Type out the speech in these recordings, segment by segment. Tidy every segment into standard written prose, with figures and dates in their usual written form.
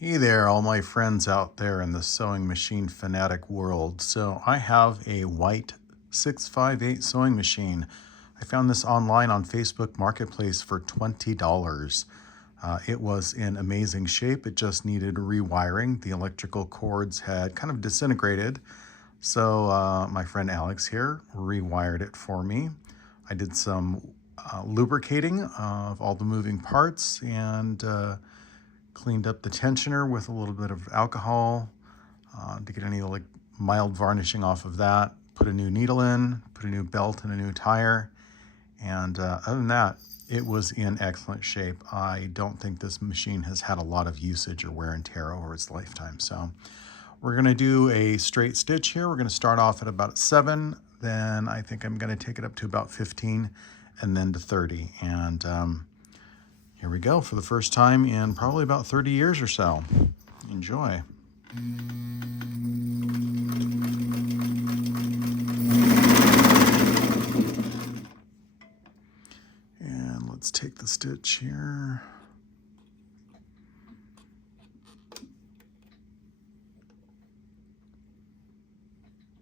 Hey there, all my friends out there in the sewing machine fanatic world. So I have a white 658 sewing machine. I found this online on Facebook Marketplace for $20. It was in amazing shape. It just needed rewiring. The electrical cords had kind of disintegrated. So my friend Alex here rewired it for me. I did some lubricating of all the moving parts and cleaned up the tensioner with a little bit of alcohol to get any like mild varnishing off of that. Put a new needle in, put a new belt and a new tire. And other than that, it was in excellent shape. I don't think this machine has had a lot of usage or wear and tear over its lifetime. So we're gonna do a straight stitch here. We're gonna start off at about 7, then I think I'm gonna take it up to about 15 and then to 30. And here we go for the first time in probably about 30 years or so. Enjoy. And let's take the stitch here.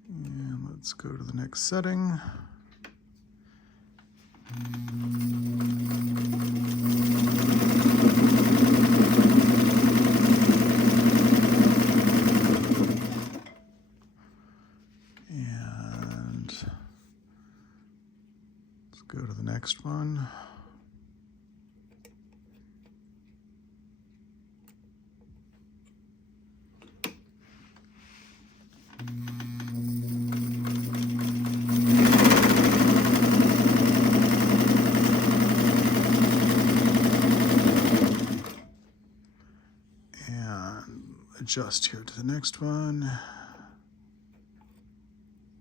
And let's go to the next setting. And let's go to the next one. Adjust here to the next one.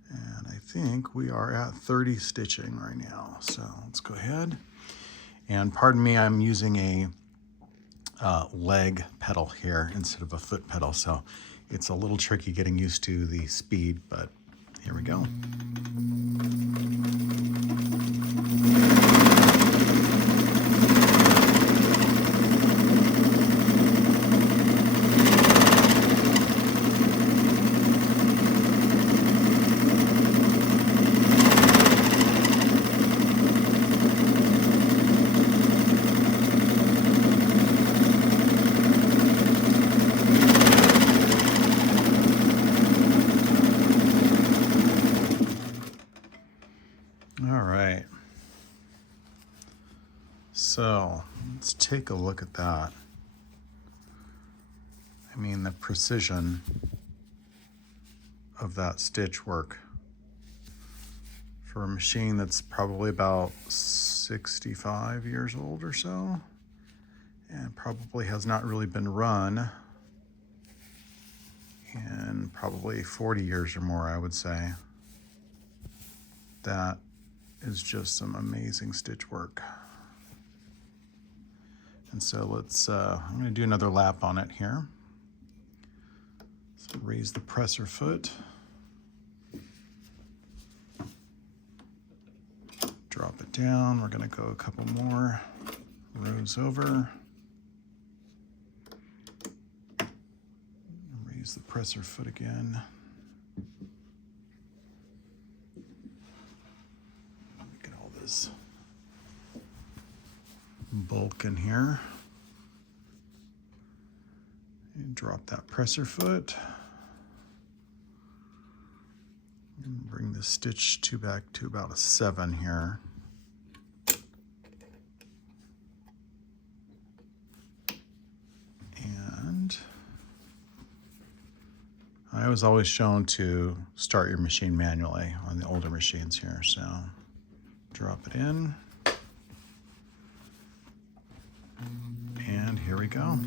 And I think we are at 30 stitching right now. So let's go ahead. And pardon me, I'm using a leg pedal here instead of a foot pedal. So it's a little tricky getting used to the speed, but here we go. All right, so let's take a look at that. I mean, the precision of that stitch work for a machine that's probably about 65 years old or so, and probably has not really been run in probably 40 years or more, I would say. That is just some amazing stitch work. And so let's, I'm gonna do another lap on it here. So raise the presser foot. Drop it down. We're gonna go a couple more rows over. Raise the presser foot again. Bulk in here and drop that presser foot and bring the stitch back to about a 7 here. And I was always shown to start your machine manually on the older machines here, so drop it in. And here we go.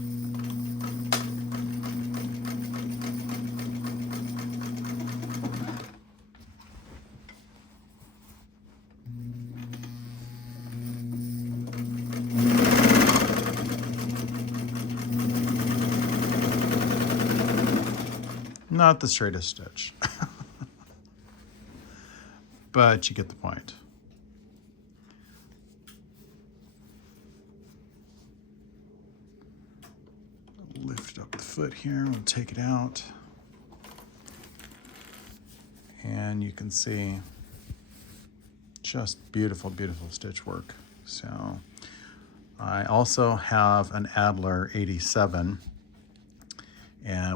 Not the straightest stitch, but you get the point. Lift lift up the foot here, we'll take it out. And you can see just beautiful, beautiful stitch work. So I also have an Adler 87,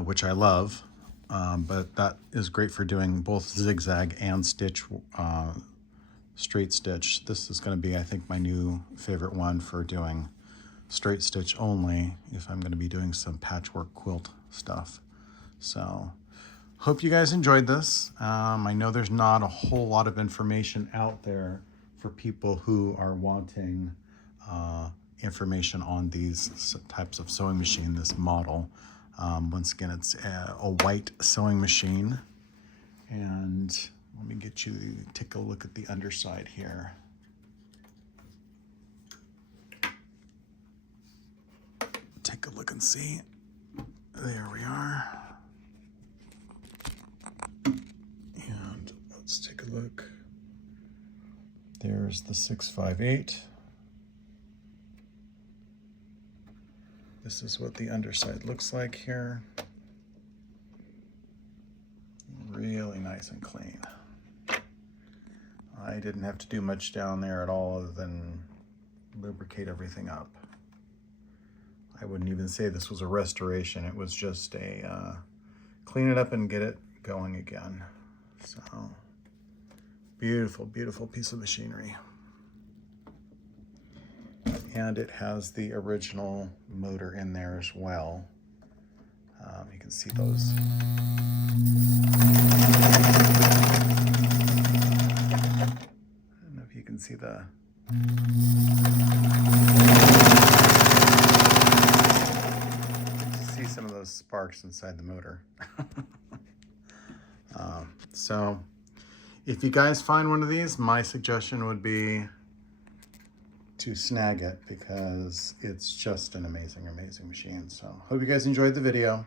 which I love, but that is great for doing both zigzag and stitch, straight stitch. This is going to be, I think, my new favorite one for doing straight stitch only if I'm going to be doing some patchwork quilt stuff. So hope you guys enjoyed this. I know there's not a whole lot of information out there for people who are wanting information on these types of sewing machine, this model. Once again, it's a white sewing machine. And let me get you to take a look at the underside here. Take a look and see. There we are. And let's take a look. There's the 658. This is what the underside looks like here. Really nice and clean. I didn't have to do much down there at all other than lubricate everything up. I wouldn't even say this was a restoration. It was just a clean it up and get it going again. So beautiful, beautiful piece of machinery. And it has the original motor in there as well. You can see those. I don't know if you can see the some of those sparks inside the motor. So if you guys find one of these, my suggestion would be to snag it because it's just an amazing, amazing machine. So hope you guys enjoyed the video.